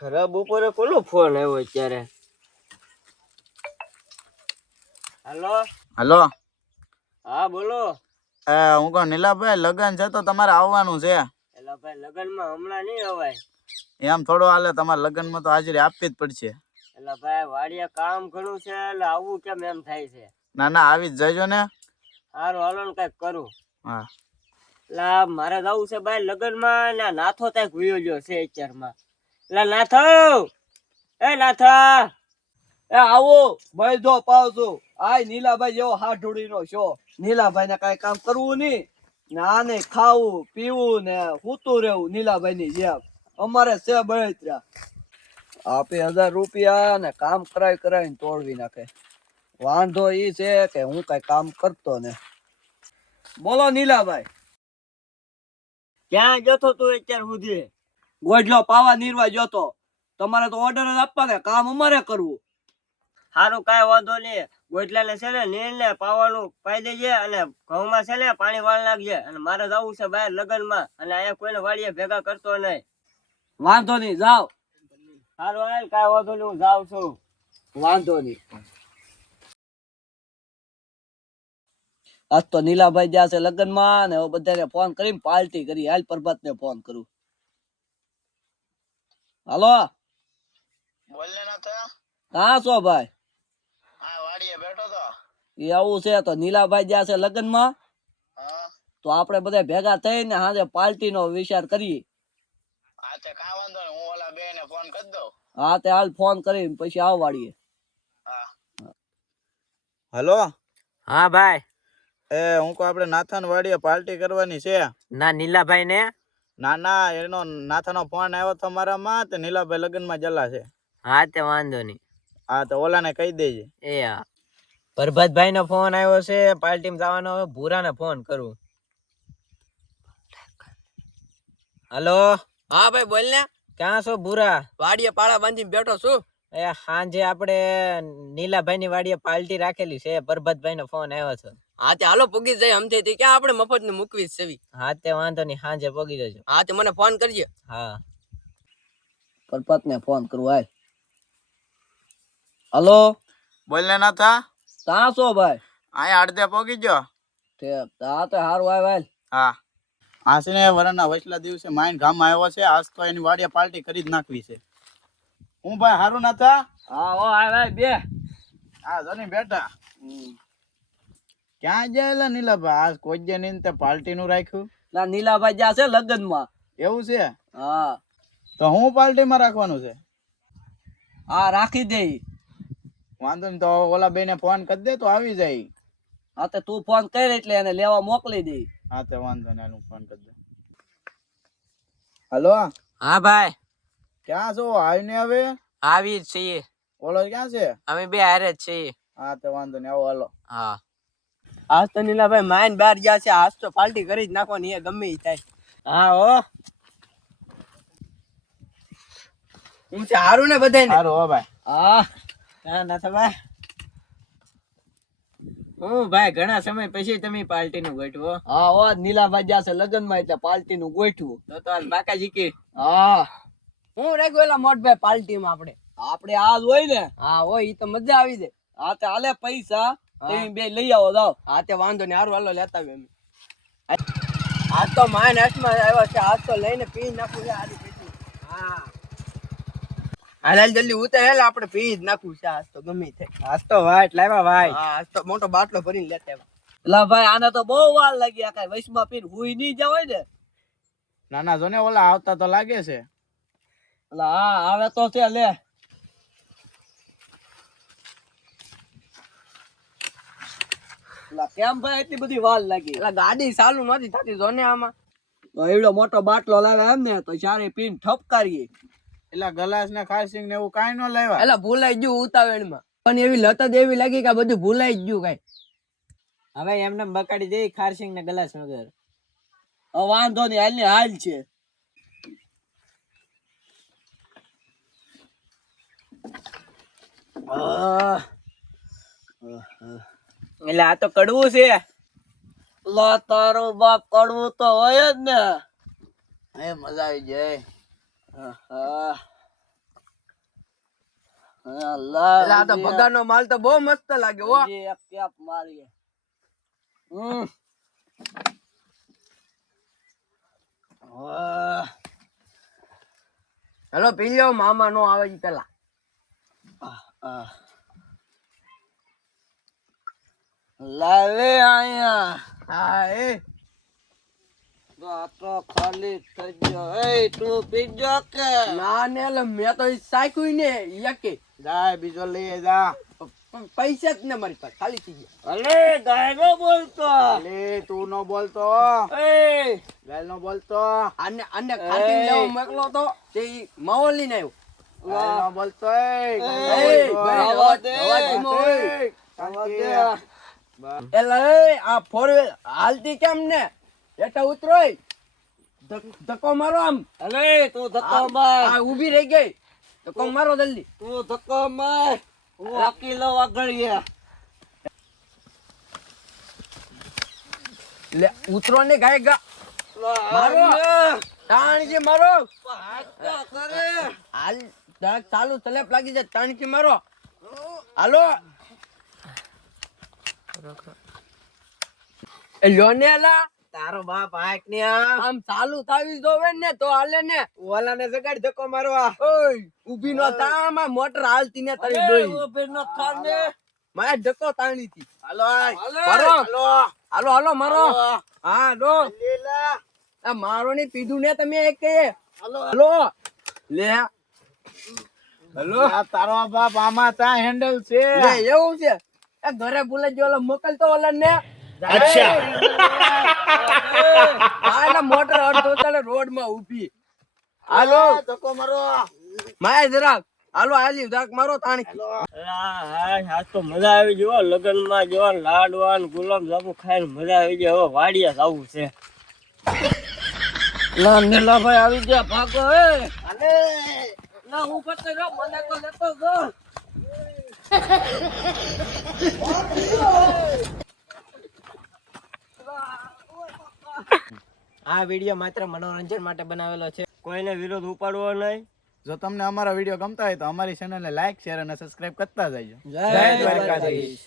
ખરાબ બપોરે કોનો ફોન આવ્યો અત્યારે? હાલો હાલો. હા બોલો. હું કહું નીલાભાઈ લગન છે તો તમારે આવવાનું છે. એલા ભાઈ લગનમાં હમણાં નહીં અવાય. એમ થોડો હાલે, તમારે લગનમાં તો હાજરી આપવી જ પડશે. એલા ભાઈ વાડીએ કામ ઘણું છે એટલે આવું કેમ એમ થાય છે? ના ના આવી જ જજો ને. સારું હાલો ને કઈક કરું. હા એલા મારે જવું છે ભાઈ લગનમાં ને નાથો ત્યાં ભૂયો ગયો છે અત્યારમાં. એલા નાથો, એ નાથા, એ આવો ભાઈ, જો પાવ છું. આય નીલાભાઈ જેવો હાથોડીનો શો. નીલાભાઈ ને કઈ કામ કરવું નહીં, ને આને ખાવું પીવું ને સૂતું રહેવું નીલાભાઈ ની જેમ. અમારે છે બળતરા. આપે 1000 રૂપિયા ને કામ કરાવીને તોડવી નાખે. વાંધો ઈ છે કે હું કઈ કામ કરતો ને. બોલો નીલાભાઈ. ક્યાં જતો તું અત્યાર સુધી? ગોઢલો પાવા નીરવા જતો. તમારે તો ઓર્ડર જ આપવાના, કામ અમારે કરવું. સારું કાંઈ વાંધો નહીં. ગોટલાને છે ને નીર ને પાવાનું પાઈ દેજે અને ઘઉંમાં છે ને પાણી વાળ નાખજે. અને મારે જવું છે બહાર લગનમાં અને અહીંયા કોઈને વાડીએ ભેગા કરતો નહીં. વાંધો નહીં, જાઓ. સારું હાલ, કાંઈ વાંધો નહીં, હું જાઉં છું. વાંધો નહીં. આજ તો નીલાભાઈ જ્યાં છે લગ્નમાં ને બધાને ફોન કરીને પાર્ટી કરી. હાલ પ્રભાત ને ફોન કરું. હાલો બોલ ને નાથા. કાં છો ભાઈ? હા વાડીએ બેઠો તો. એ આવું છે તો નીલાભાઈ જ્યાં છે લગ્નમાં, હા તો આપણે બધા ભેગા થઈને હાજે પાર્ટી નો વિચાર કરીએ. હા તે કાંઈ વાંધો નહીં, હું ઓલા બે ને ફોન કરી દઉં. હા તે હાલ ફોન કરીને પછી આવ વાડીએ. હલો. હા ભાઈ. હું કહું આપણે નાથાન વાડીએ પાર્ટી કરવાની છે. ના નીલાભાઈ ને? ના ના, એનો નાથાનો ફોન આવ્યો તો મારામાં, તે નીલાભાઈ લગ્નમાં જલા છે. હા તે વાંધો નહીં. હા તો ઓલાને કહી દેજે. એ હા, પ્રભાતભાઈ નો ફોન આવ્યો છે, પાર્ટીમાં જવાનો. ભૂરા ને ફોન કરું. હાલો. હા ભાઈ બોલ ને. ક્યાં છો ભૂરા? વાડીએ પાળા બાંધીને બેઠો છું. એ સાંજે આપણે નીલાભાઈ ની વાડીએ પાર્ટી રાખેલી છે, પ્રભાતભાઈ નો ફોન આવ્યો છે. હા તે હાલો પોગી જાય. અમથી ક્યાં આપણે મફત ને મૂકવી જ છે. હા તે વાંધો નહીં, સાંજે પોગી જજો. હા તે મને ફોન કરજે. હા પ્રભાત ને ફોન કરું. હાલ. હલો. બોલ ને નાથા. કાં છો ભાઈ? અહીંયા અડધે પોગી ગયો. હા તો હારું આવ. હાલ. હા આશરે વરના વચલા દિવસે માઇન ગામમાં આવ્યો છે. આજ તો એની વાડીએ પાર્ટી કરી જ નાખવી છે. હું ભાઈ હારું નાથા. હા ઓ આવ બે. હા જોની બેટા. ક્યાં જાય નીલાભાઈ? આજ કોઈ જે નહીં તે પાર્ટી નું રાખ્યું. ના નીલાભાઈ જ્યાં છે લગ્નમાં. એવું છે? હા તો હું પાર્ટીમાં રાખવાનું છે. હા રાખી દે. વાંધો નહીં, તો ઓલા બેને ફોન કરી દે તો આવી જાય. હા તો તું ફોન કર એટલે એને લેવા મોકલી દે. હા તે વાંધો નહીં, હું ફોન કરી દે. હલો. હા ભાઈ. ક્યાં છો? આવીને હવે આવી જ છીએ. ઓલો ક્યાં છે? અમે બે હારે જ છીએ. હા તે વાંધો નહીં, આવો હાલો. હા આજ તો નીલાભાઈ માઇન બહાર ગયા છે. આજ તો પાર્ટી કરી જ નાખવાની, એ ગમે ઈ થાય. હા હો. હું છે હારું ને બધાને? સારું હો ભાઈ. હા હા નાથા ભાઈ. હું ભાઈ ઘણા સમય પછી તમે પાર્ટી નું ગોઠવો. હા ઓ નીલાભાઈ જ્યાં છે લગ્નમાં એટલે પાર્ટી નું ગોઠવું. તો હાલ બાકાજી કે. હા હું રાખ્યું એલા મોટભાઈ પાર્ટીમાં આપણે આજ હોય ને. હા હોય, ઈ તો મજા આવી જાય. હા તે હાલે પૈસા તમે બે લઈ આવો. જાઓ. હા તે વાંધો નહીં, હારું હાલો લેતા આવે. આજ તો માઇન હાથમાં આવ્યો છે. આજ તો લઈને પી નાખું છે. આરી પેટી. હા હાલ જલ્દી ઉતર. હેલ આપણે પી જ નાખવું છે આજ તો ગમે તે. આજ તો વાટ લાવ્યા ભાઈ. હા આજ તો મોટો બાટલો ભરીને લેતા આવ્યા. એટલે ભાઈ આને તો બહુ વાર લાગી. આ કઈ વૈશમાં પીને હુઈ નહીં જવાય ને. ના ના જોને ઓલા આવતા તો લાગે છે. એટલે હા આવે તો છે. લે કેમ ભાઈ એટલી બધી વાર લાગી? એટલે ગાડી ચાલુ નથી થતી જોને આમાં. તો એવડો મોટો બાટલો લાવે એમ ને, તો ચારે પીને ઠપકારીએ. એટલે ગલાસ ને ખારસિંગ ને એવું કાંઈ ન લાવ્યા? એટલે ભૂલાઈ ગયું ઉતાવળમાં. પણ એવી લત જ એવી લાગી કે બધું ભૂલાઈ જ ગયું કઈ. હવે એમને બકાડી દે ખારસિંગ ને ગ્લાસ વગર. વાંધો નહીં, હાલ ને હાલ છે. એટલે આ તો કડવું છે. લા તારો બાપ કડવું તો હોય જ ને. મજા આવી જાય. આહા. એટલે આ તો ભગાનો માલ તો બહુ મસ્ત લાગે હો. હજી એક કેપ મારીએ. હેલો પી લ્યો, મામા નો આવે ઈ પેલા. લાવે આયા. હા એ આ તો ખાલી થઈ ગયો. એ તું પીજો કે ના ને એટલે મેં તો ઈ સાયકું ને યકે જાય બીજો લઈ જા. પૈસા જ ને મારી પાસે ખાલી થઈ ગયા. અલે ગાયનો બોલતો. લે તું નો બોલતો. એ ગાય નો બોલતો. આને ખાટી લેવો મોકલો તો તે ઈ માવો લઈને આવ્યો. ગાય નો બોલતો. આવા દે. એટલે આ ફોર વ્હીલ હાલતી કેમ ને એટા ઉતરોય ધક્કો મારો આમ. અલે તું ધક્કો માર. આ ઊભી રહી ગઈ ધક્કો મારો જલ્દી. તું ધક્કો માર. હું હાકી લઉં આગળ ગયા. લે ઉતરો ને ગાય ગા મારો તાણજી મારો હાલ દાગ ચાલુ તલેપ લાગી જાય તાણજી મારો હાલો એ લોનેલા તારો બાપ હાક ને આમ ચાલુ થાવી જોવે ને તો હાલે ને ઓલા ને જગાડી ધક્કો મારવા. ઓય ઊભી નો તામ આ મોટર હાલતી ને તારી ડોઈ ઉભી ન થાને. મારે ધક્કો તાણી થી હાલો મારો હાલો હાલો હાલો મારો હા ડો લીલા. આ મારો ની પીધું ને તમે એક કે હાલો હાલો લે હાલો આ તારો બાપ આમાં તા હેન્ડલ છે. લે એવું છે એ ઘરે બોલાઈ ગયો ઓલો મોકલતો ઓલા ને અચ્છા. આ મોટર અડધો ચાલે રોડ માં ઊભી હાલો ધક્કો મારો. માય જરાક હાલો હાલી જરાક મારો તાણી આજ તો મજા આવી ગયો લગન માં જવા લાડવાન ગુલાબ જાંબુ ખાઈને મજા આવી ગઈ. હવે વાડિયા જવું છે. ના નીલાભાઈ આવી ગયા ભાગો. એ હાલે ના હું કરતો રહ્યો મને તો લેતો જો. આ વિડિયો માત્ર મનોરંજન માટે બનાવેલો છે. કોઈને વિરોધ ઉપાડવો નહીં. જો તમને અમારા વિડીયો ગમતા હોય તો અમારી ચેનલને લાઈક શેર અને સબસ્ક્રાઇબ કરતા જજો. જય દ્વારકાધીશ.